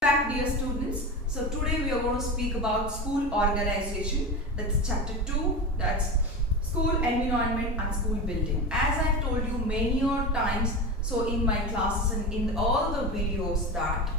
Back, dear students. So today we are going to speak about school organization. That's chapter 2. That's school environment and school building. As I've told you many more times, so in my classes and in all the videos, that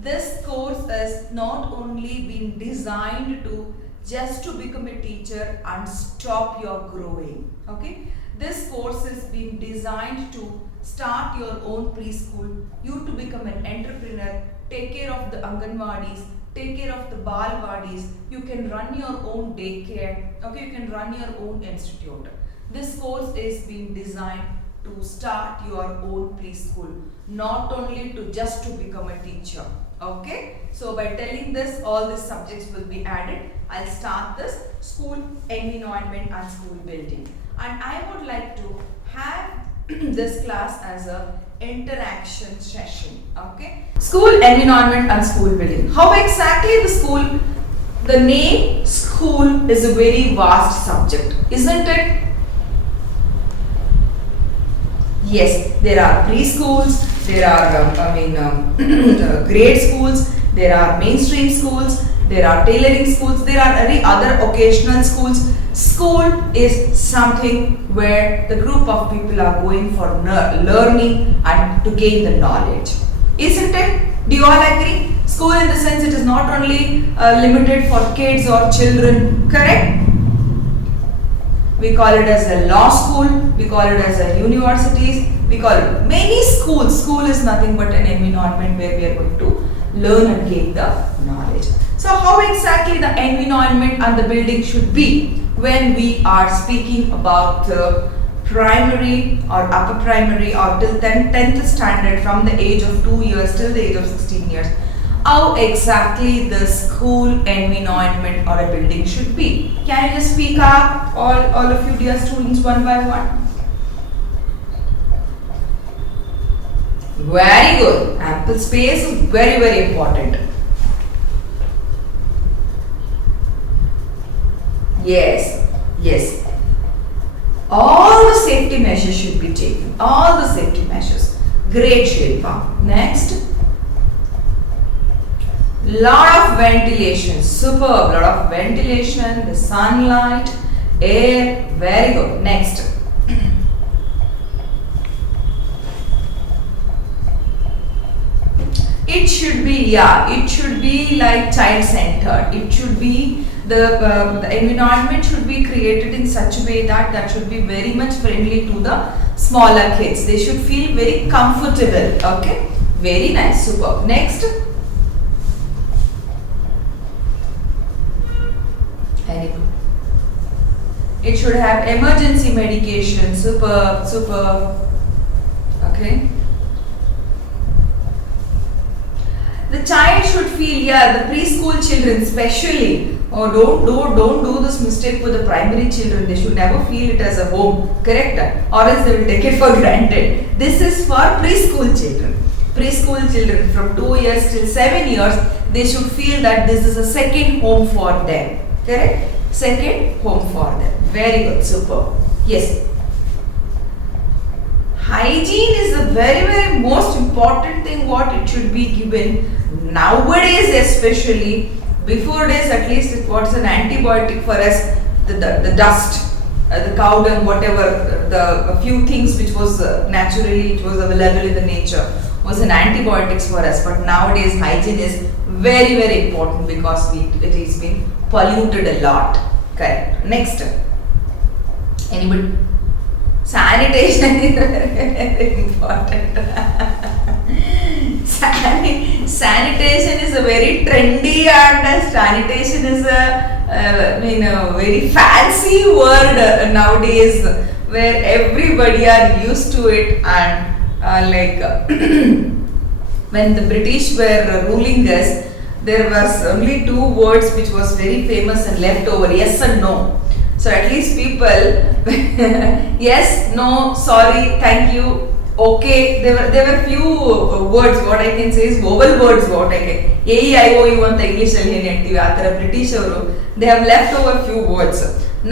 this course is not only been designed to just to become a teacher and stop your growing. Okay, this course is being designed to start your own preschool, you to become an entrepreneur, take care of the Anganwadis, take care of the Balwadis, you can run your own daycare, okay, you can run your own institute. This course is being designed to start your own preschool, not only to just to become a teacher. Okay, so by telling this, all these subjects will be added. I'll start this school environment and school building, and I would like to have this class as a interaction session. Okay, school environment and school building. How exactly the school, the name school is a very vast subject, isn't it? Yes, there are preschools, there are grade schools, there are mainstream schools, there are tailoring schools, there are any other occasional schools. School is something where the group of people are going for learning and to gain the knowledge. Isn't it? Do you all agree? School in the sense it is not only limited for kids or children, correct? We call it as a law school, we call it as a universities, we call it many schools. School is nothing but an environment where we are going to learn and gain the knowledge. So how exactly the environment and the building should be when we are speaking about primary or upper primary or till 10th standard, from the age of 2 years till the age of 16 years. How exactly the school environment or a building should be? Can you just speak up, all of you dear students, one by one? Very good. Ample space is very, very important. Yes, yes. All the safety measures should be taken. All the safety measures. Great, Shilpa. Next. Lot of ventilation. Superb. Lot of ventilation. The sunlight, air. Very good. Next. It should be, it should be like child-centered. It should be the environment should be created in such a way that should be very much friendly to the smaller kids. They should feel very comfortable. Okay, very nice, superb. Next. Very good. It should have emergency medication. Superb, superb. Okay. The child should feel, the preschool children especially, don't do this mistake with the primary children. They should never feel it as a home, correct? Or else they will take it for granted. This is for preschool children. Preschool children from 2 years till 7 years, they should feel that this is a second home for them, correct? Second home for them. Very good, super. Yes. Hygiene is the very, very most important thing what it should be given nowadays, especially. Before days at least it was an antibiotic for us, the dust, the cow dung, whatever, a few things which was naturally it was available in the nature was an antibiotics for us. But nowadays hygiene is very, very important because it has been polluted a lot. Correct. Next. Anybody? Sanitation is very important. Sanitation is a very trendy and sanitation is a very fancy word nowadays, where everybody are used to it, and when the British were ruling us, there was only 2 words which was very famous and left over, yes and no. So at least people, yes, no, sorry, thank you, okay. There were few words. What I can say is vowel words. What I can AEIOU ಅಂತ English ಅಲ್ಲಿ ಏನು ಹೇಳ್ತೀವಿ ಆ ತರ British ಅವರು they have left over few words.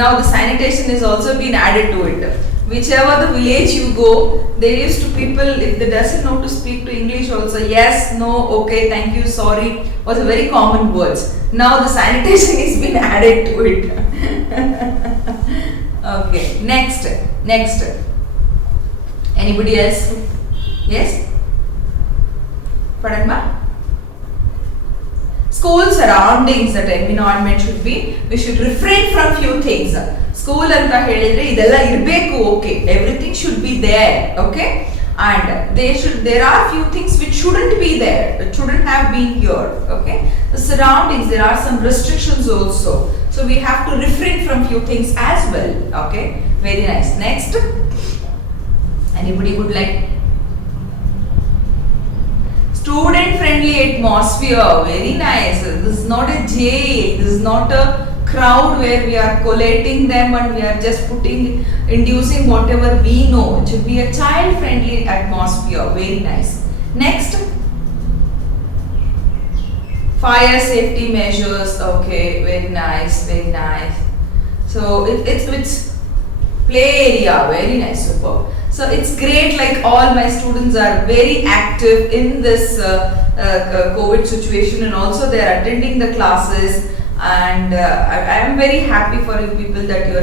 Now the sanitation is also been added to it. whichever the village you go, they used to people, if they doesn't know to speak to English also, yes, no, okay, thank you, sorry, was a very common words. Now the sanitation is been added to it. Okay, next. Anybody else? Yes? Padma? School surroundings, that environment should be, we should refrain from few things. School anta helidre idella irbeku, okay, everything should be there, okay, and there are few things which shouldn't be there, it shouldn't have been here, okay. The surroundings, there are some restrictions also, so we have to refrain from few things as well, okay. Very nice. Next, anybody would like? Student friendly atmosphere, very nice. This is not a jail, this is not a crowd where we are collating them and we are just inducing whatever we know. It should be a child friendly atmosphere, very nice. Next, fire safety measures, okay, very nice. So it's play area, very nice, superb. So it's great, like all my students are very active in this COVID situation, and also they are attending the classes, and I am very happy for you people that you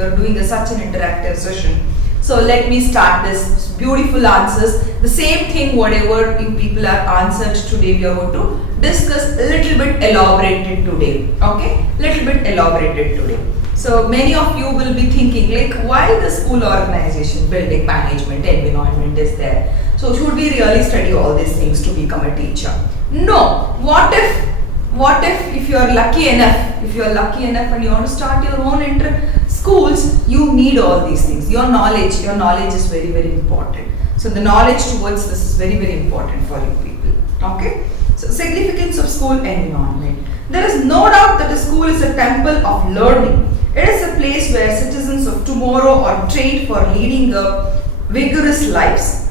are doing such an interactive session. So let me start this beautiful answers. The same thing whatever you people are answered today, we are going to discuss a little bit elaborated today, okay, little bit elaborated today. So many of you will be thinking like, why the school organization, building, management, environment is there? So should we really study all these things to become a teacher? No. What if you are lucky enough, and you want to start your own schools, you need all these things. Your knowledge is very, very important. So the knowledge towards this is very, very important for you people. Okay. So significance of school environment. There is no doubt that a school is a temple of learning. It is a place where citizens of tomorrow are trained for leading a vigorous lives.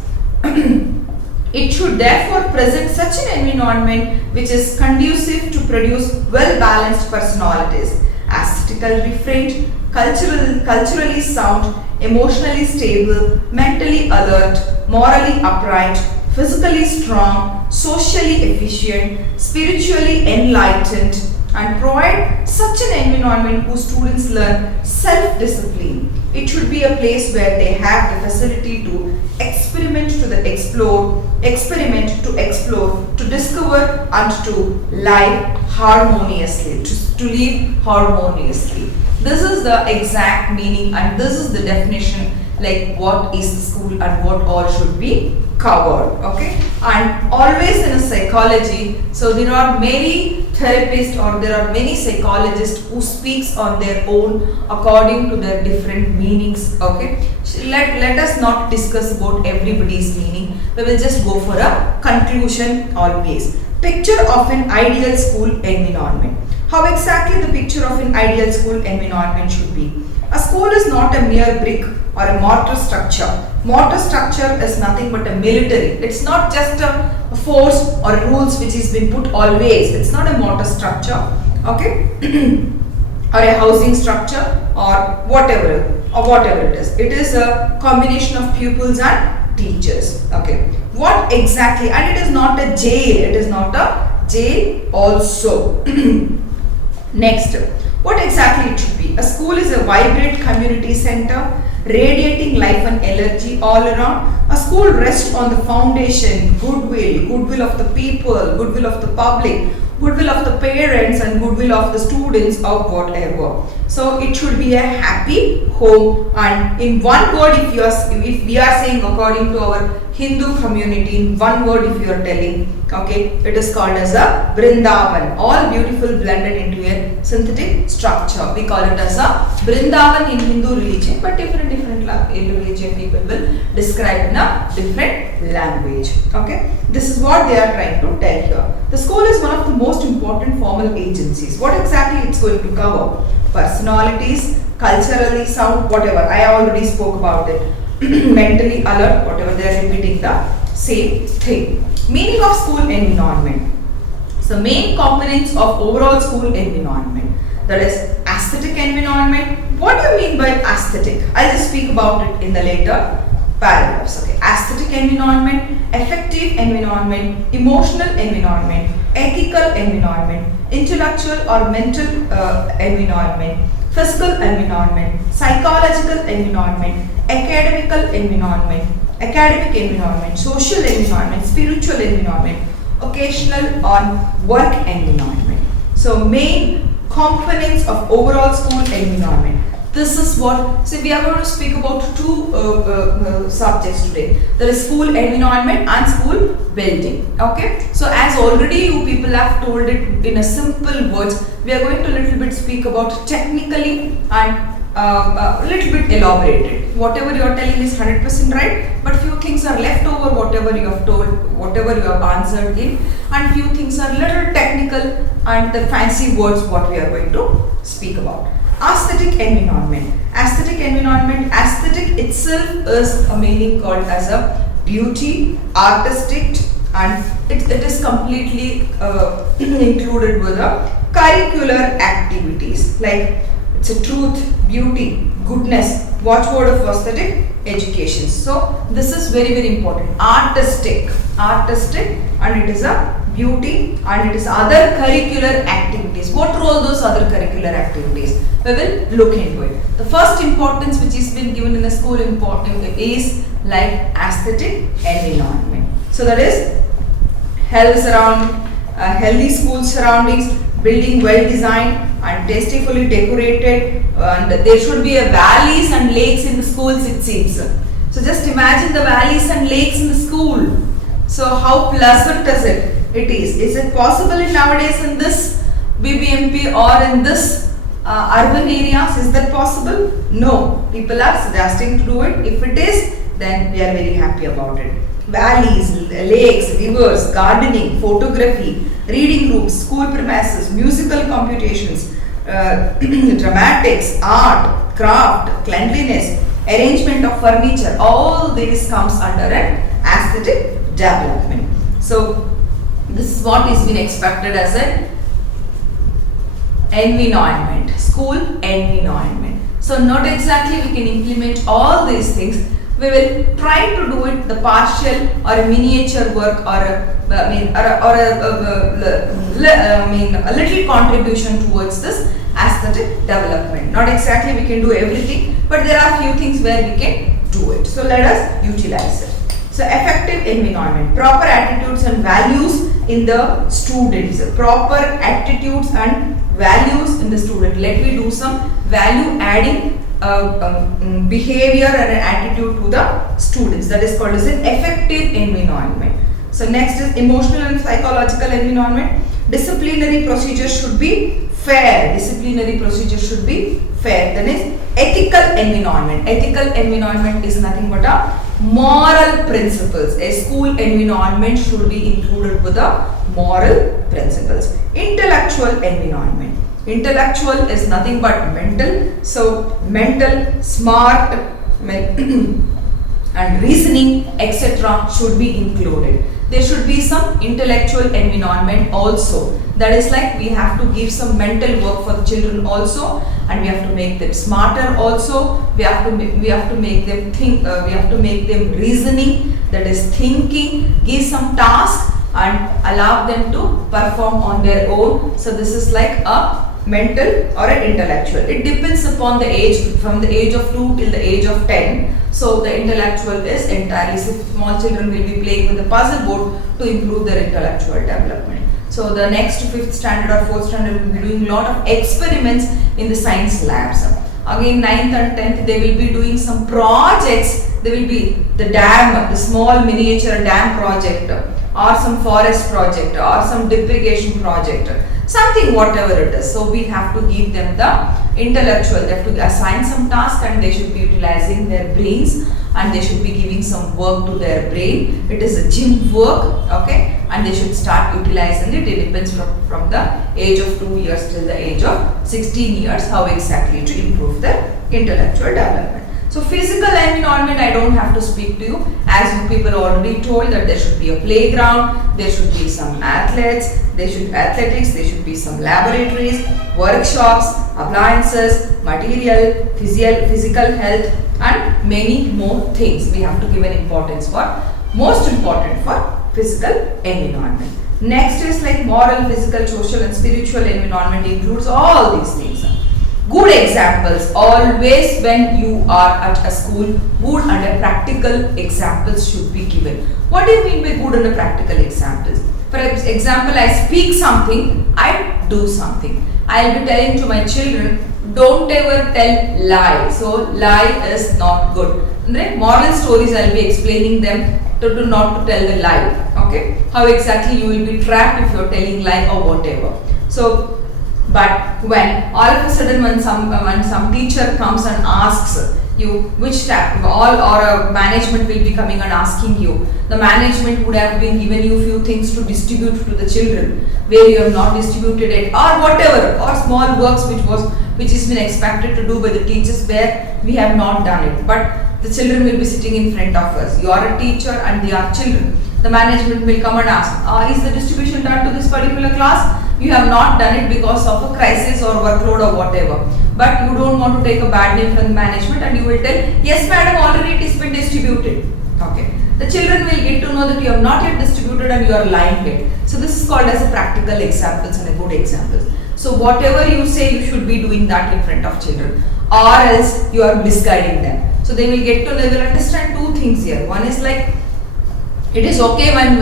It should therefore present such an environment which is conducive to produce well-balanced personalities, aesthetically refrained, culturally sound, emotionally stable, mentally alert, morally upright, physically strong, socially efficient, spiritually enlightened, and provide such an environment whose students learn self-discipline. It should be a place where they have the facility to experiment, to discover, and to live harmoniously, to live harmoniously. This is the exact meaning, and this is the definition, like what is the school and what all should be covered, okay. And always in a psychology, so there are many therapists or there are many psychologists who speaks on their own according to their different meanings, okay. Let us not discuss about everybody's meaning, we will just go for a conclusion always. Picture of an ideal school environment. How exactly the picture of an ideal school environment should be? A school is not a mere brick or a mortar structure. Mortar structure is nothing but a military. It's not just a force or rules which has been put always. It's not a mortar structure, okay, or a housing structure or whatever it is. It is a combination of pupils and teachers, okay. What exactly? And it is not a jail. It is not a jail also. Next, what exactly it should be? A school is a vibrant community center, radiating life and energy all around. A school rests on the foundation, goodwill of the people, goodwill of the public, goodwill of the parents, and goodwill of the students, or whatever. So it should be a happy home. And in one word, if we are saying according to our Hindu community, in one word if you are telling, okay, it is called as a Brindavan. All beautiful blended into a synthetic structure. We call it as a Brindavan in Hindu religion, but different religion people will describe in a different language. Okay, this is what they are trying to tell here. The school is one of the most important formal agencies. What exactly it's going to cover? Personalities, culturally sound, whatever. I already spoke about it. Mentally alert, whatever, they are repeating the same thing. Meaning of school environment. So main components of overall school environment, that is aesthetic environment, what do you mean by aesthetic? I'll just speak about it in the later paragraphs. Okay, aesthetic environment, effective environment, emotional environment, ethical environment, intellectual or mental environment, physical environment, psychological environment, academic environment, social environment, spiritual environment, occasional or work environment. So main components of overall school environment. This is what, so we are going to speak about two subjects today. There is school environment and school building. Okay. So as already you people have told it in a simple words, we are going to little bit speak about technically and a little bit elaborated. Whatever you are telling is 100% right, but few things are left over, whatever you have told, whatever you have answered in, and few things are little technical and the fancy words what we are going to speak about. Aesthetic environment. Aesthetic environment, aesthetic itself is a meaning called as a beauty, artistic, and it is completely included with the curricular activities like it's a truth, beauty, goodness, watchword of aesthetic education. So this is very, very important. Artistic, and it is a beauty and it is other curricular activities. What role those other curricular activities? We will look into it. The first importance which is been given in the school is like aesthetic environment. So that is healthy school surroundings, building well designed and tastefully decorated, and there should be a valleys and lakes in the schools, it seems. So just imagine the valleys and lakes in the school. So how pleasant is it? It is. Is it possible nowadays in this BBMP or in this urban areas? Is that possible? No. People are suggesting to do it. If it is, then we are very happy about it. Valleys, lakes, rivers, gardening, photography, reading rooms, school premises, musical competitions, dramatics, art, craft, cleanliness, arrangement of furniture, all this comes under an aesthetic development. So this is what is been expected as an environment, school environment. So not exactly we can implement all these things. We will try to do it the partial or a miniature work or a little contribution towards this aesthetic development. Not exactly we can do everything, but there are few things where we can do it. So let us utilize it. So effective environment, proper attitudes and values in the students, proper attitudes and values in the student. Let me do some value adding behavior and attitude to the students. That is called as an effective environment. So next is emotional and psychological environment. Disciplinary procedures should be fair. Then is ethical environment. Ethical environment is nothing but a moral principles. A school environment should be included with the moral principles. Intellectual environment. Intellectual is nothing but mental. So mental, smart and reasoning etc. should be included. There should be some intellectual environment also. That is like we have to give some mental work for the children also, and we have to make them smarter also. We have to make them think. We have to make them reasoning. That is thinking. Give some task and allow them to perform on their own. So this is like a mental or an intellectual. It depends upon the age, from the age of 2 till the age of 10. So the intellectual is entirely, so small children will be playing with the puzzle board to improve their intellectual development. So the next 5th standard or 4th standard will be doing a lot of experiments in the science labs. Again 9th and 10th they will be doing some projects. There will be the dam, the small miniature dam project, or some forest project, or some drip irrigation project, something whatever it is. So we have to give them the intellectual, they have to assign some task and they should be utilizing their brains and they should be giving some work to their brain. It is a gym work, okay, and they should start utilizing it. It depends from the age of 2 years till the age of 16 years how exactly to improve their intellectual development. So physical environment, I don't have to speak to you, as you people already told that there should be a playground, there should be some athletics, there should be some laboratories, workshops, appliances, material, physical health, and many more things. We have to give an importance for, most important for physical environment. Next is like moral, physical, social and spiritual environment includes all these things. Good examples, always when you are at a school, good and practical examples should be given. What do you mean by good and practical examples? For example, I speak something, I do something. I will be telling to my children, don't ever tell lie. So lie is not good. Moral stories I will be explaining them to not to tell the lie. Okay, how exactly you will be trapped if you are telling lie or whatever. So but when all of a sudden when some teacher comes and asks you which type, all or a management will be coming and asking you, the management would have been given you few things to distribute to the children where you have not distributed it, or whatever, or small works which is been expected to do by the teachers where we have not done it, but the children will be sitting in front of us. You are a teacher and they are children. The management will come and ask, is the distribution done to this particular class? You have not done it because of a crisis or workload or whatever. But you don't want to take a bad name from the management and you will tell, yes madam, already it has been distributed. Okay. The children will get to know that you have not yet distributed and you are lying it. So this is called as a practical examples and a good examples. So whatever you say, you should be doing that in front of children, or else you are misguiding them. So they will get to, they will understand two things here. One is like, it is okay when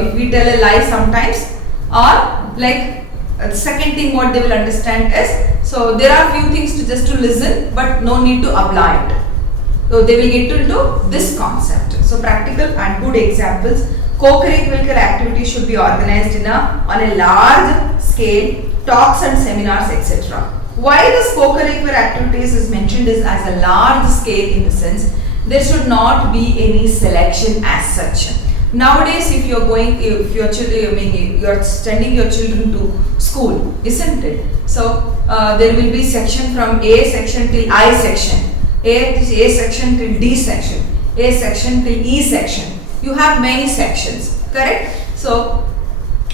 if we tell a lie sometimes, or like second thing what they will understand is, so there are few things to just to listen but no need to apply it. So they will get into this concept. So practical and good examples. Co-curricular activities should be organized on a large scale, talks and seminars, etc. Why this co-curricular activities is mentioned is as a large scale in the sense there should not be any selection as such. Nowadays, if you are sending your children to school, isn't it? So there will be section from A section till I section, A section till D section, A section till E section. You have many sections, correct? So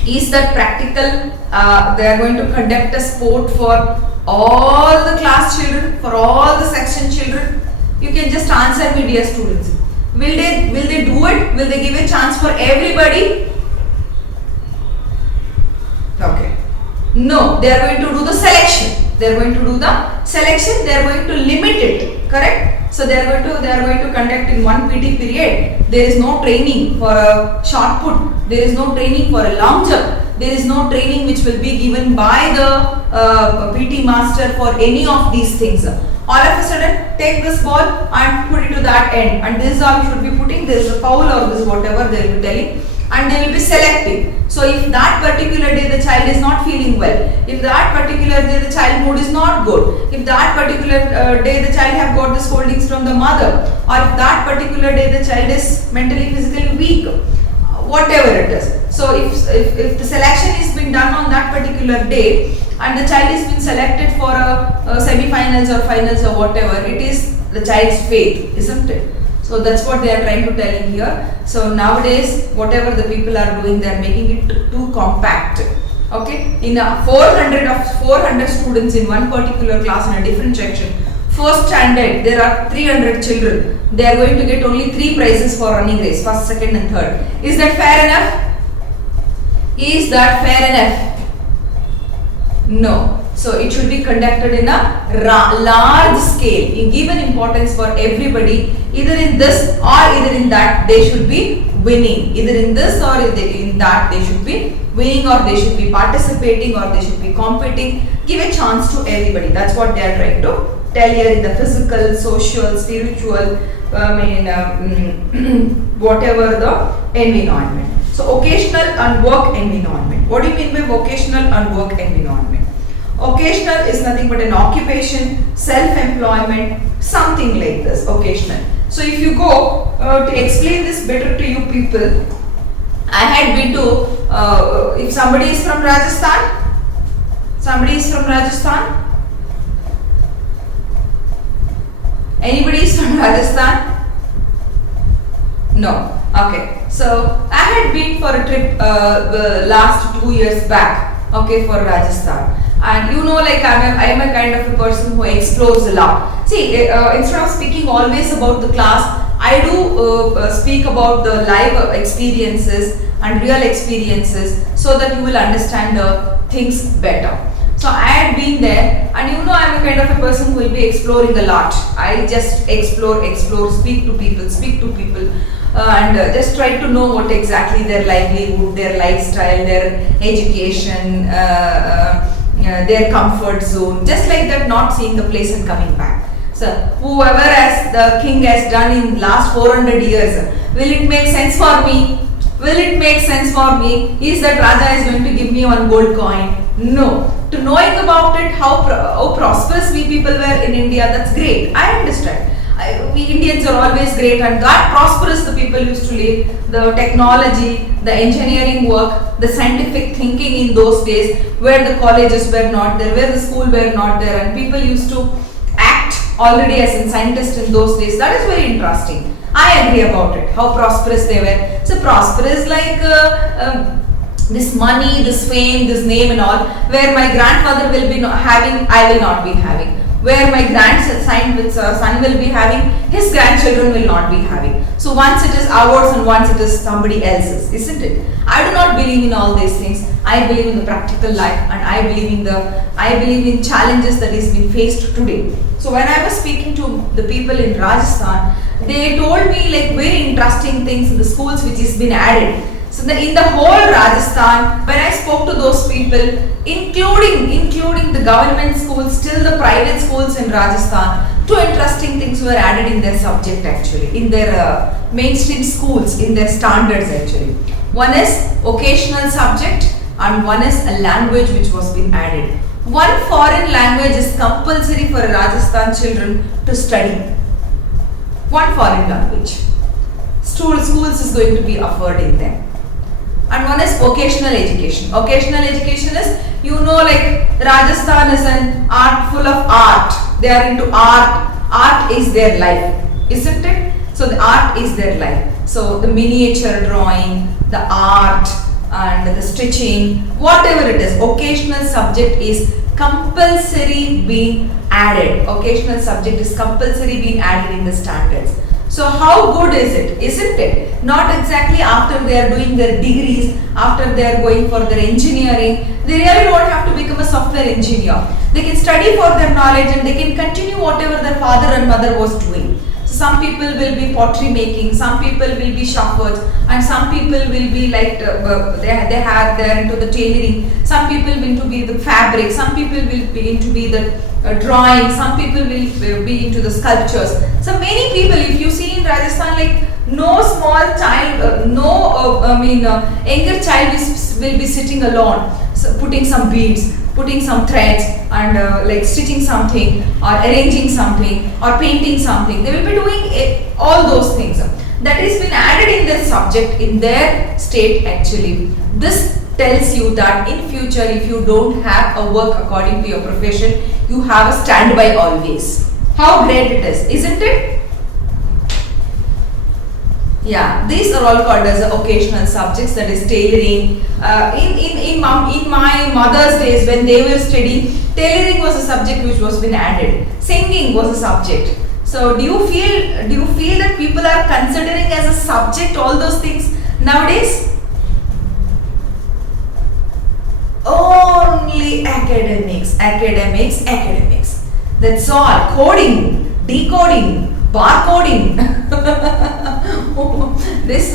is that practical? They are going to conduct a sport for all the class children, for all the section children. You can just answer me, dear students. Will they do it? Will they give a chance for everybody? Okay. No, they are going to do the selection. They are going to do the selection. They are going to limit it. Correct? So they are going to conduct in one PT period. There is no training for a shot put. There is no training for a long jump. There is no training which will be given by the PT master for any of these things. All of a sudden, take this ball and put it to that end, and this is how you should be putting. There is a foul or this whatever they will be telling, and they will be selecting. So if that particular day the child is not feeling well, if that particular day the child mood is not good, if that particular day the child have got the scoldings from the mother, or if that particular day the child is mentally physically weak, whatever it is. So if the selection is being done on that particular day, and the child is been selected for a semi-finals or finals or whatever, it is the child's faith, isn't it? So that's what they are trying to tell in here. So nowadays, whatever the people are doing, they are making it too compact. Okay, in 400 students in one particular class in a different section. First standard, there are 300 children. They are going to get only 3 prizes for running race, first, second, and third. Is that fair enough? Is that fair enough? No. So it should be conducted in a large scale. You give an importance for everybody, either in this or either in that. They should be winning. Either in this or in that they should be winning, or they should be participating, or they should be competing. Give a chance to everybody. That's what they are trying to tell here in the physical, social, spiritual, whatever the environment. So occasional and work environment. What do you mean by vocational and work environment? Occasional is nothing but an occupation, self-employment, something like this, occasional. So if you go to explain this better to you people, I had been to, if somebody is from Rajasthan, Anybody is from Rajasthan? No. Okay. So I had been for a trip the last 2 years back. Okay, for Rajasthan. And you know, like I'm a kind of a person who explores a lot. See, instead of speaking always about the class, I do speak about the live experiences and real experiences so that you will understand things better. So I had been there, and you know I'm a kind of a person who will be exploring a lot. I just explore, speak to people, and just try to know what exactly their livelihood, their lifestyle, their education, their comfort zone, just like that, not seeing the place and coming back. So whoever as the king has done in last 400 years, will it make sense for me? Will it make sense for me? Is that Raja is going to give me one gold coin? No. To knowing about it, how prosperous we people were in India, that's great. I understand. We Indians are always great, and that prosperous the people used to live. The technology, the engineering work, the scientific thinking in those days, where the colleges were not there, where the school were not there, and people used to act already as in scientists in those days. That is very interesting. I agree about it, how prosperous they were. So prosperous like this money, this fame, this name and all, where my grandfather will be having, I will not be having. Where my grandson will be having, his grandchildren will not be having. So once it is ours and once it is somebody else's, isn't it? I do not believe in all these things. I believe in the practical life, and I believe in challenges that is being faced today. So when I was speaking to the people in Rajasthan, they told me like very interesting things in the schools which has been added. So in the whole Rajasthan, when I spoke to those people, including the government schools, till the private schools in Rajasthan, two interesting things were added in their subject actually, in their mainstream schools, in their standards actually. One is occasional subject and one is a language which was being added. One foreign language is compulsory for Rajasthan children to study. One foreign language. Schools is going to be offered in them. And one is vocational education. Vocational education is, you know, like Rajasthan is an art full of art. They are into art. Art is their life, isn't it? So the art is their life. So the miniature drawing, the art and the stitching, whatever it is, occasional subject is compulsory being added. Occasional subject is compulsory being added in the standards. So how good is it? Isn't it? Not exactly after they are doing their degrees, after they are going for their engineering. They really don't have to become a software engineer. They can study for their knowledge and they can continue whatever their father and mother was doing. So some people will be pottery making, some people will be shepherds, and some people will be like they're into the tailoring. Some people will to be the fabric. Some people will be into the drawing. Some people will be into the sculptures. So many people, if you see in Rajasthan, like no small child, younger child will be sitting alone, so putting some beads, putting some threads, and like stitching something or arranging something or painting something. They will be doing all those things. That has been added in their subject in their state actually. This tells you that in future, if you don't have a work according to your profession, you have a standby always. How great it is, isn't it? Yeah, these are all called as occasional subjects, that is tailoring. In my mother's days, when they were studying, tailoring was a subject which was been added. Singing was a subject. So do you feel that people are considering as a subject all those things nowadays? Only academics. That's all. Coding, decoding, barcoding. this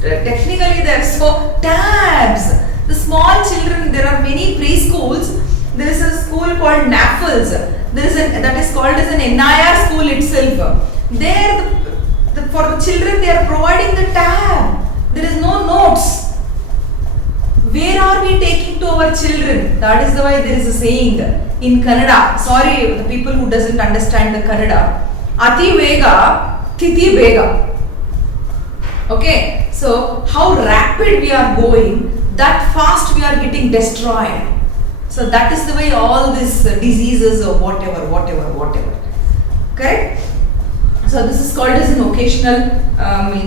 technically there are so tabs. The small children, there are many preschools. There is a school called NAFLS. That is called as an NIR school itself. There, for the children, they are providing the tab. There is no notes. Where are we taking to our children? That is the why there is a saying in Kannada. Sorry, the people who doesn't understand the Kannada. Ati vega, thiti vega. Okay, so how rapid we are going, that fast we are getting destroyed. So that is the way all these diseases or whatever. correct? So this is called as an occasional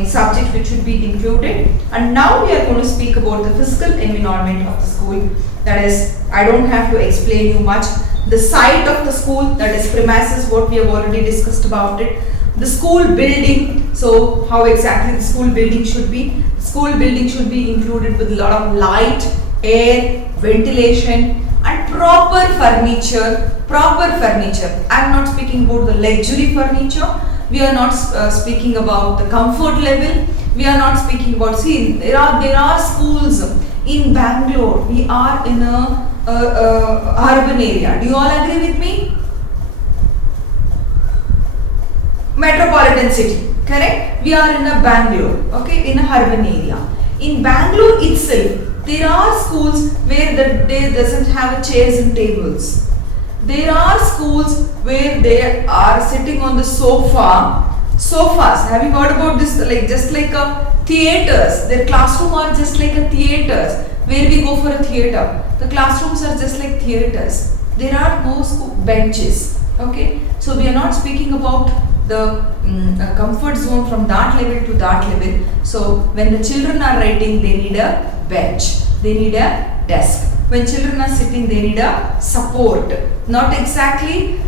subject which should be included. And now we are going to speak about the physical environment of the school. That is, I don't have to explain you much. The site of the school, that is premises, what we have already discussed about it. The school building, so how exactly the school building should be. School building should be included with a lot of light, air, ventilation and proper furniture. I am not speaking about the luxury furniture. We are not speaking about the comfort level. We are not speaking about, see, there are schools in Bangalore. We are in a urban area. Do you all agree with me? Metropolitan city, correct? We are in a Bangalore, okay, in a urban area. In Bangalore itself, there are schools where they doesn't have chairs and tables. There are schools where they are sitting on the sofas. Have you heard about this? Like just like a theaters. Their classroom are just like a theaters. Where we go for a theater, the classrooms are just like theaters. There are no benches. Okay, so we are not speaking about the comfort zone from that level to that level. So when the children are writing, they need a bench. They need a desk. When children are sitting, they need a support. Not exactly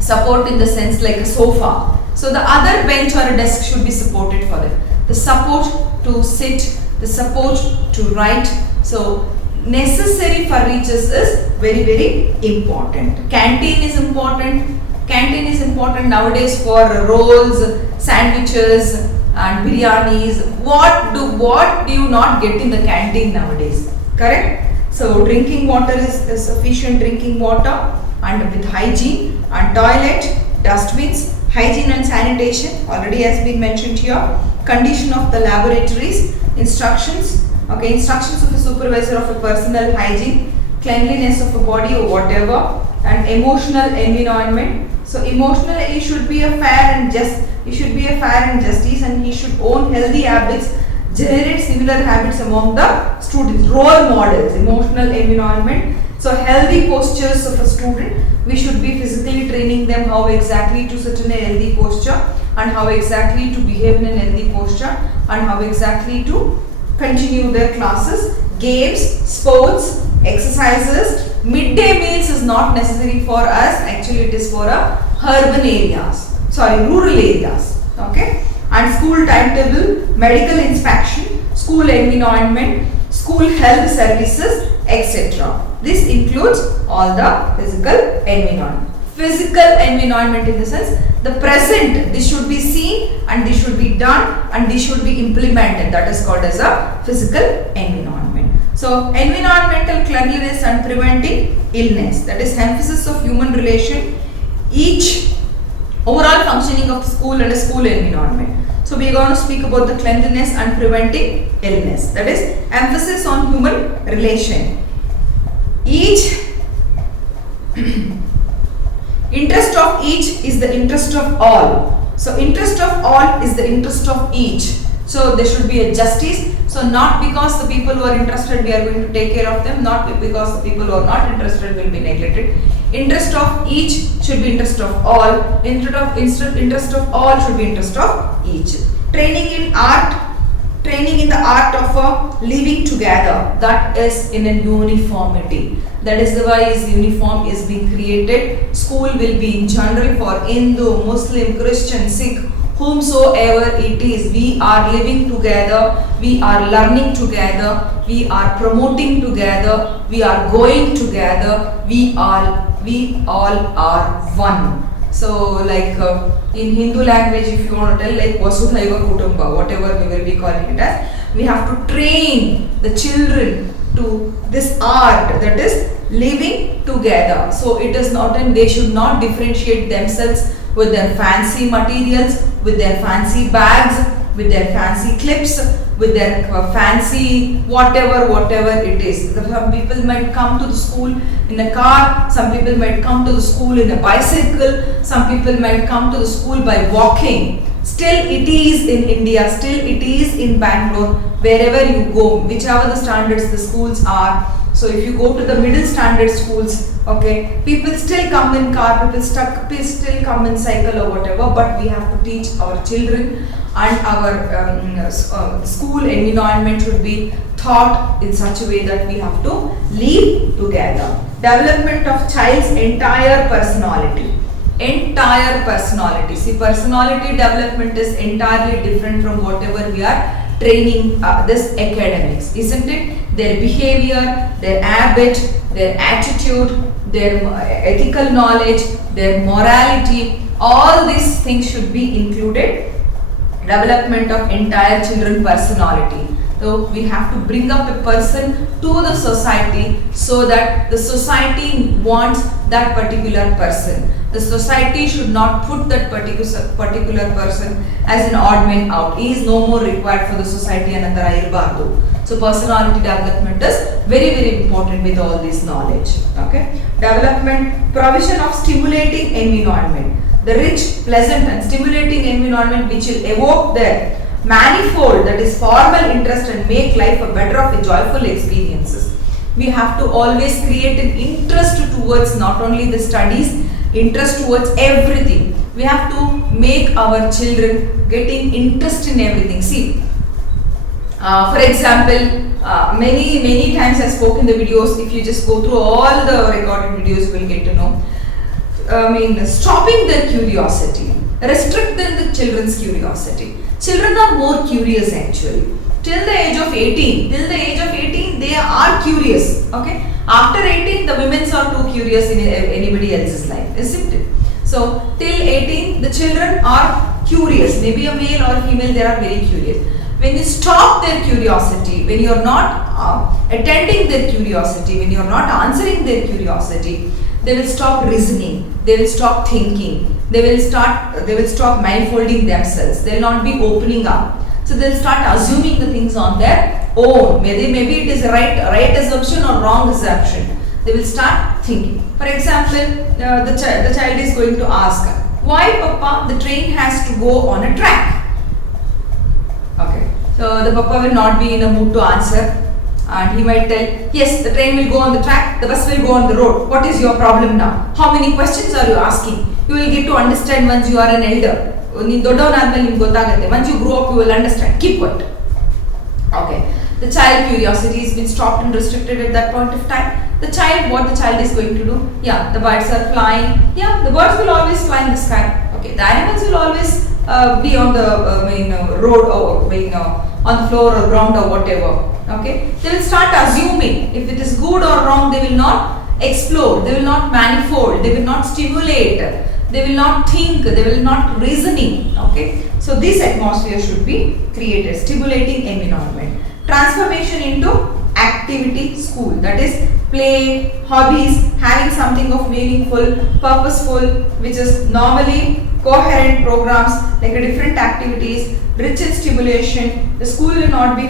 support in the sense like a sofa. So the other bench or a desk should be supported for them. The support to sit, the support to write. So necessary furnitures is very, very important. Canteen is important. Canteen is important nowadays for rolls, sandwiches and biryanis. What do you not get in the canteen nowadays? Correct? So drinking water is sufficient drinking water and with hygiene, and toilet, dustbins, hygiene and sanitation already has been mentioned here. Condition of the laboratories, instructions, okay, instructions of a supervisor of a personal hygiene, cleanliness of a body or whatever, and emotional environment. So emotionally he should be a fair and just, he should be a fair and justice, and he should own healthy habits, generate similar habits among the students. Role models, emotional environment. So healthy postures of a student, we should be physically training them how exactly to sit in a healthy posture and how exactly to behave in a healthy posture and how exactly to continue their classes. Games, sports, exercises. Midday meals is not necessary for us, actually it is for urban areas, rural areas, okay. And school timetable, medical inspection, school environment, school health services, etc. This includes all the physical environment. Physical environment in the sense, the present, this should be seen and this should be done and this should be implemented. That is called as a physical environment. So environmental cleanliness and preventing illness, that is emphasis of human relation, each overall functioning of school and a school environment. So we are going to speak about the cleanliness and preventing illness, that is emphasis on human relation. Each interest of each is the interest of all. So interest of all is the interest of each. So there should be a justice. So not because the people who are interested we are going to take care of them, not because the people who are not interested will be neglected. Interest of each should be interest of all. Interest of all should be interest of each. Training in art, training in the art of living together, that is in a uniformity. That is the why is uniform is being created. School will be in general for Hindu, Muslim, Christian, Sikh, whomsoever it is. We are living together, we are learning together, we are promoting together, we are going together, we all are one. So like in Hindu language, if you want to tell, like Vasudhaiva Kutumba, whatever we will be calling it as, we have to train the children to this art, that is living together. So it is not, and they should not differentiate themselves with their fancy materials, with their fancy bags, with their fancy clips, with their fancy whatever it is. Some people might come to the school in a car, some people might come to the school in a bicycle, some people might come to the school by walking. Still it is in India, still it is in Bangalore, wherever you go, whichever the standards the schools are. So if you go to the middle standard schools, Okay, people still come in car, people still come in cycle or whatever, but we have to teach our children, and our school environment should be thought in such a way that we have to live together. Development of child's entire personality. Entire personality. See, personality development is entirely different from whatever we are training this academics, isn't it? Their behavior, their habit, their attitude, their ethical knowledge, their morality, all these things should be included. Development of entire children personality. So we have to bring up a person to the society so that the society wants that particular person. The society should not put that particular person as an odd man out. He is no more required for the society and another. So personality development is very important with all this knowledge. Okay. Development, provision of stimulating environment. The rich, pleasant and stimulating environment which will evoke their manifold, that is formal interest, and make life a better of a joyful experiences. We have to always create an interest towards not only the studies, interest towards everything. We have to make our children getting interest in everything. See, for example, many times I spoke in the videos. If you just go through all the recorded videos, you will get to know. Stopping their curiosity, restricting the children's curiosity. Children are more curious actually. Till the age of 18, they are curious. Okay. After 18, the women are too curious in anybody else's life, isn't it? So till 18, the children are curious. Maybe a male or a female, they are very curious. When you stop their curiosity, when you are not attending their curiosity, when you are not answering their curiosity, they will stop reasoning, they will stop thinking, they will stop manifolding themselves, they will not be opening up. So they will start assuming the things on their own. Maybe it is a right assumption or wrong assumption. They will start thinking. For example, the child is going to ask, why Papa the train has to go on a track? Okay. So the Papa will not be in a mood to answer. And he might tell, yes, the train will go on the track, the bus will go on the road. What is your problem now? How many questions are you asking? You will get to understand once you are an elder. Once you grow up, you will understand. Keep quiet. Okay. The child curiosity has been stopped and restricted at that point of time. What the child is going to do? Yeah, the birds are flying. Yeah, the birds will always fly in the sky. Okay, the animals will always be on the road or on the floor or ground or whatever. Okay, they will start assuming. If it is good or wrong, they will not explore, they will not manifold, they will not stimulate, they will not think, they will not reasoning. Okay, so this atmosphere should be created, stimulating environment. Transformation into activity school, that is play, hobbies, having something of meaningful, purposeful, which is normally coherent programs like different activities, rich in stimulation. The school will not be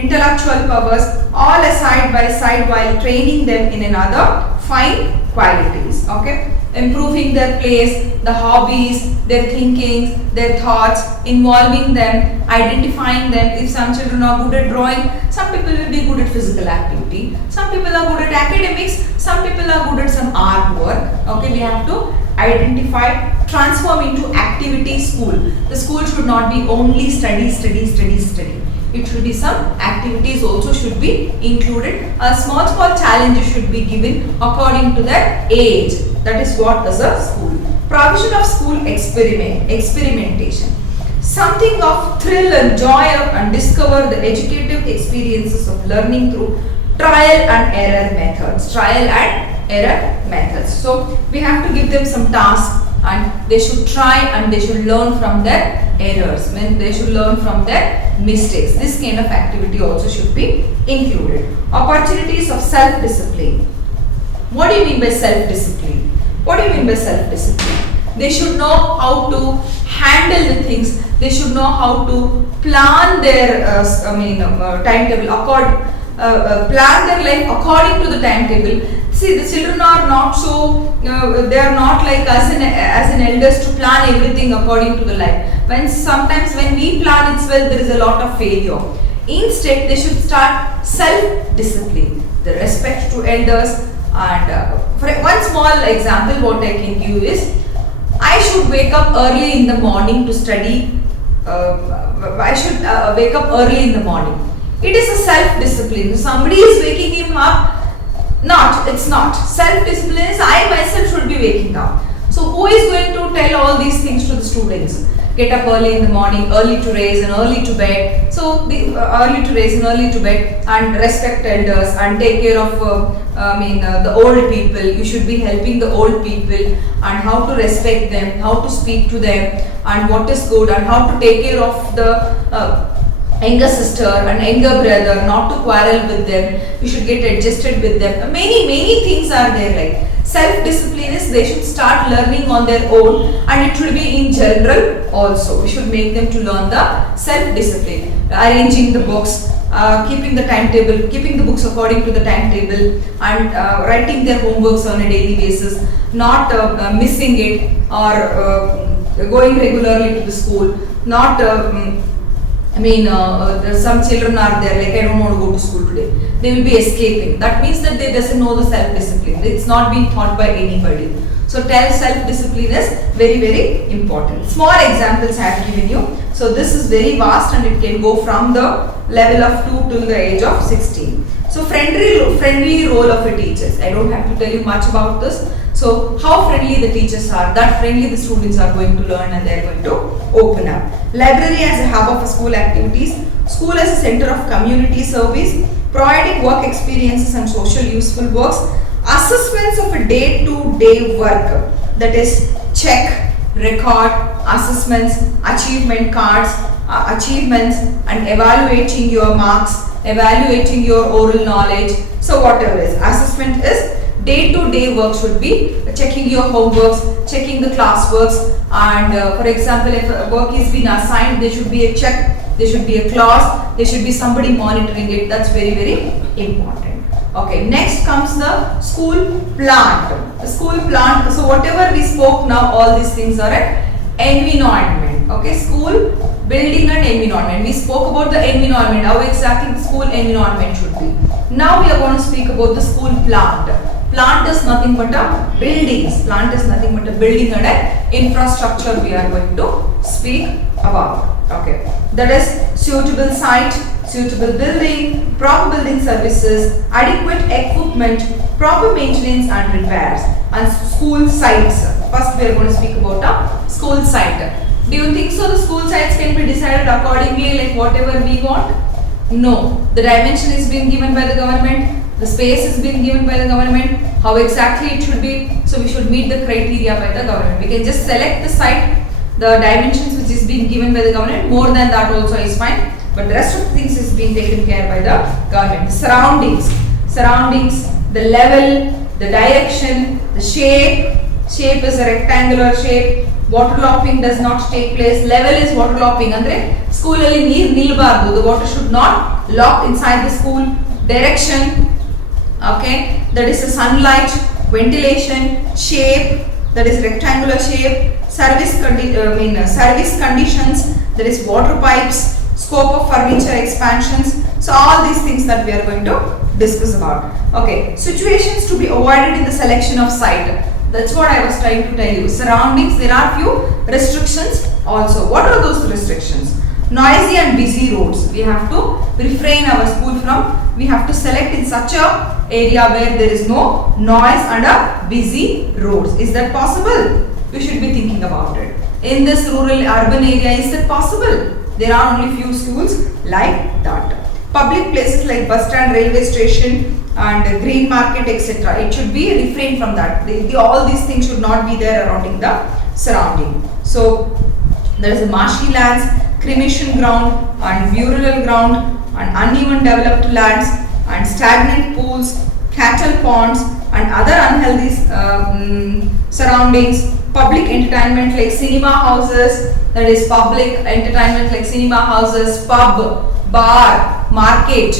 intellectual powers, all side by side while training them in another fine qualities. Okay, improving their plays, the hobbies, their thinkings, their thoughts, involving them, identifying them. If some children are good at drawing, some people will be good at physical activity, some people are good at academics, some people are good at some artwork. Okay, we have to identify, transform into activity school. The school should not be only study. It should be some activities also should be included. A small challenges should be given according to their age. That is what is a school. Provision of school experimentation. Something of thrill and joy and discover the educative experiences of learning through trial and error methods. So we have to give them some tasks and they should try and they should learn from their errors. They should learn from their mistakes. This kind of activity also should be included. Opportunities of self-discipline. What do you mean by self-discipline? They should know how to handle the things. They should know how to plan their timetable, plan their life according to the timetable. See, the children are not so, they are not like us as an elders to plan everything according to the life. Sometimes when we plan it well, there is a lot of failure. Instead, they should start self-discipline, the respect to elders, And for one small example, what I can give is, I should wake up early in the morning to study. I should wake up early in the morning. It is a self-discipline. Somebody is waking him up. Not, it's not. Self-discipline is I myself should be waking up. So who is going to tell all these things to the students? Get up early in the morning, early to raise and early to bed. So the early to raise and early to bed, and respect elders and take care of the old people. You should be helping the old people and how to respect them, how to speak to them, and what is good, and how to take care of the younger sister and younger brother, not to quarrel with them. You should get adjusted with them. Many things are there. Like self-discipline is they should start learning on their own, and it should be in general also. We should make them to learn the self-discipline, arranging the books, keeping the timetable, keeping the books according to the timetable, and writing their homeworks on a daily basis, not missing it, or going regularly to the school, not some children are there like, I don't want to go to school today. They will be escaping. That means that they doesn't know the self-discipline. It's not being taught by anybody. So self-discipline is very important. Small examples I have given you. So this is very vast, and it can go from the level of 2 till the age of 16. So friendly role of a teacher. I don't have to tell you much about this. So how friendly the teachers are, that friendly the students are going to learn, and they are going to open up. Library as a hub of school activities. School as a center of community service, providing work experiences and social useful works. Assessments of a day-to-day work, that is check, record, assessments, achievement cards, achievements, and evaluating your marks, evaluating your oral knowledge. So whatever is assessment is day-to-day work, should be checking your homeworks, checking the classworks, and for example, if a work is been assigned, there should be a check, there should be a class, there should be somebody monitoring it. That's very important. Okay, next comes the school plant. The school plant, so whatever we spoke now, all these things are at environment. Okay, school, building and environment. We spoke about the environment, how exactly the school environment should be. Now we are going to speak about the school plant. Plant is nothing but a buildings. Plant is nothing but a building and an infrastructure we are going to speak about. Okay, that is suitable site, suitable building, proper building services, adequate equipment, proper maintenance and repairs, and school sites. First we are going to speak about a school site. Do you think so the school sites can be decided accordingly, like whatever we want? No, the dimension is being given by the government, the space is being given by the government, how exactly it should be. So we should meet the criteria by the government. We can just select the site, the dimensions which is being given by the government, more than that also is fine, but the rest of the things is being taken care by the government. Surroundings, the level, the direction, the shape is a rectangular shape, waterlogging does not take place. Level is waterlogging, andre school alli neer nilbardu, the water should not lock inside the school. Direction, okay, that is the sunlight, ventilation, shape, that is rectangular shape, service conditions, that is water pipes, scope of furniture expansions. So all these things that we are going to discuss about. Okay, situations to be avoided in the selection of site. That's what I was trying to tell you. Surroundings, there are few restrictions also. What are those restrictions? Noisy and busy roads. We have to refrain our school from, we have to select in such a area where there is no noise and a busy roads. Is that possible? You should be thinking about it. In this rural urban area, is that possible? There are only few schools like that. Public places like bus stand, railway station, and green market, etc. It should be refrained from that. All these things should not be there surrounding the surrounding. So there is a marshy lands, cremation ground, and rural ground, and uneven developed lands, and stagnant pools, cattle ponds, and other unhealthy surroundings. Public entertainment like cinema houses, that is public entertainment like cinema houses, pub, bar, market,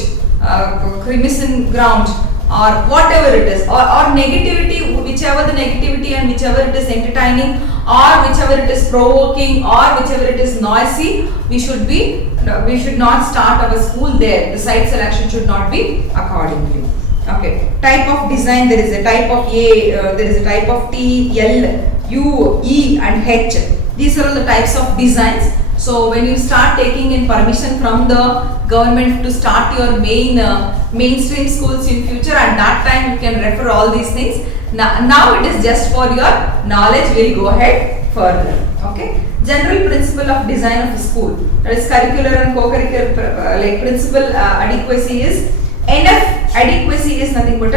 cremation ground, or whatever it is, or negativity, whichever the negativity and whichever it is entertaining, or whichever it is provoking, or whichever it is noisy, we should not start our school there. The site selection should not be accordingly. Okay, type of design, there is a type of A, there is a type of T, L, U, E and H. These are all the types of designs. So when you start taking in permission from the government to start your mainstream schools in future, at that time you can refer all these things. Now it is just for your knowledge. We'll go ahead further. Okay. General principle of design of a school. That is curricular and co-curricular like principal adequacy is enough. Adequacy is nothing but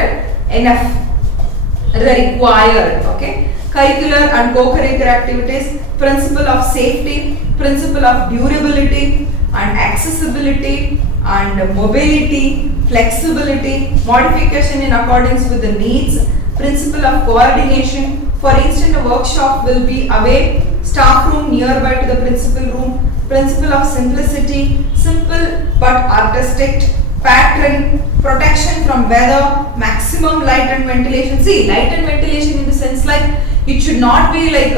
enough, required. Okay. Curricular and co-curricular activities. Principle of safety, principle of durability and accessibility and mobility, flexibility, modification in accordance with the needs, principle of coordination. For instance, a workshop will be away, staff room nearby to the principal room, principle of simplicity, simple but artistic, pattern, protection from weather, maximum light and ventilation. See, light and ventilation in the sense like it should not be like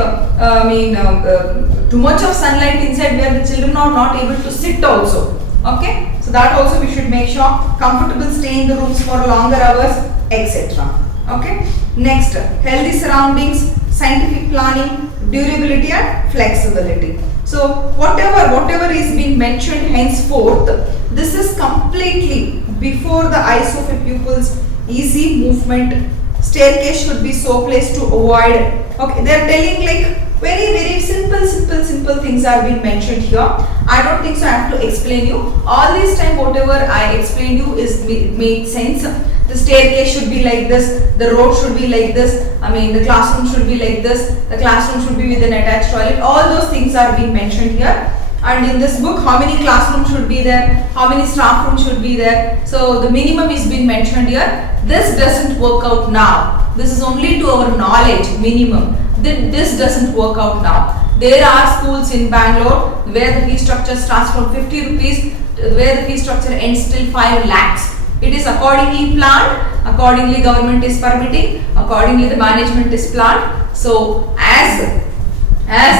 too much of sunlight inside where the children are not able to sit also. Okay, so that also we should make sure. Comfortable stay in the rooms for longer hours, etc. Okay, next, healthy surroundings, scientific planning, durability and flexibility. So whatever is being mentioned henceforth, this is completely before the eyes of a pupil's easy movement. Staircase should be so placed to avoid. Okay, they are telling like very simple things are being mentioned here. I don't think so I have to explain you. All this time whatever I explained you is made sense. The staircase should be like this, the road should be like this, the classroom should be like this, the classroom should be with an attached toilet. All those things are being mentioned here. And in this book, how many classrooms should be there, how many staff rooms should be there. So the minimum is being mentioned here. This doesn't work out now. This is only to our knowledge, minimum. This doesn't work out now. There are schools in Bangalore where the fee structure starts from 50 rupees, where the fee structure ends till 5 lakhs. It is accordingly planned, accordingly government is permitting, accordingly the management is planned. So as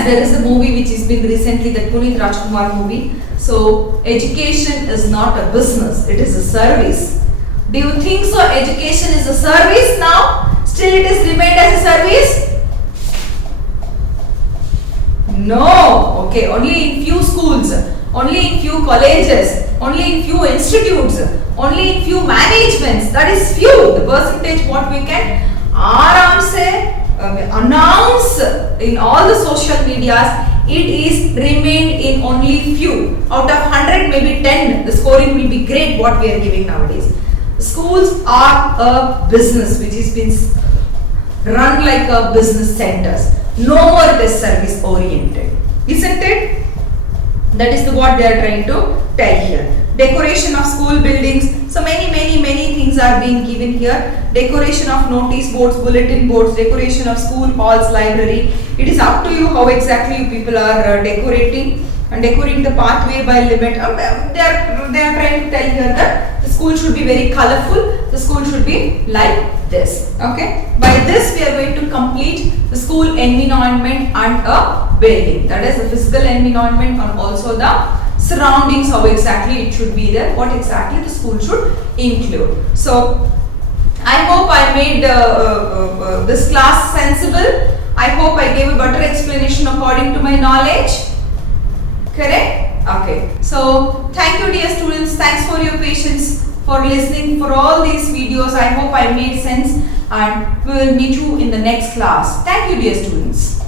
there is a movie which has been recently, the Puneeth Rajkumar movie. So education is not a business, it is a service. Do you think so? Education is a service now? Still it is remained as a service? No. Okay, only in few schools, only in few colleges, only in few institutes, only in few managements. That is few. The percentage what we can aram se announce in all the social medias, it is remained in only few. Out of 100, maybe 10, the scoring will be great what we are giving nowadays. Schools are a business which is been run like a business centers. No more test service oriented. Isn't it? That is what they are trying to tell here. Decoration of school buildings. So many things are being given here. Decoration of notice boards, bulletin boards, decoration of school halls, library. It is up to you how exactly you people are decorating and decorating the pathway by limit. They are trying to tell here that the school should be very colorful. The school should be like this. Okay. By this we are going to complete the school environment and a building. That is the physical environment and also the surroundings, how exactly it should be there, what exactly the school should include. So I hope I made this class sensible. I hope I gave a better explanation according to my knowledge. Correct? Okay. So thank you dear students. Thanks for your patience, for listening for all these videos. I hope I made sense and we will meet you in the next class. Thank you dear students.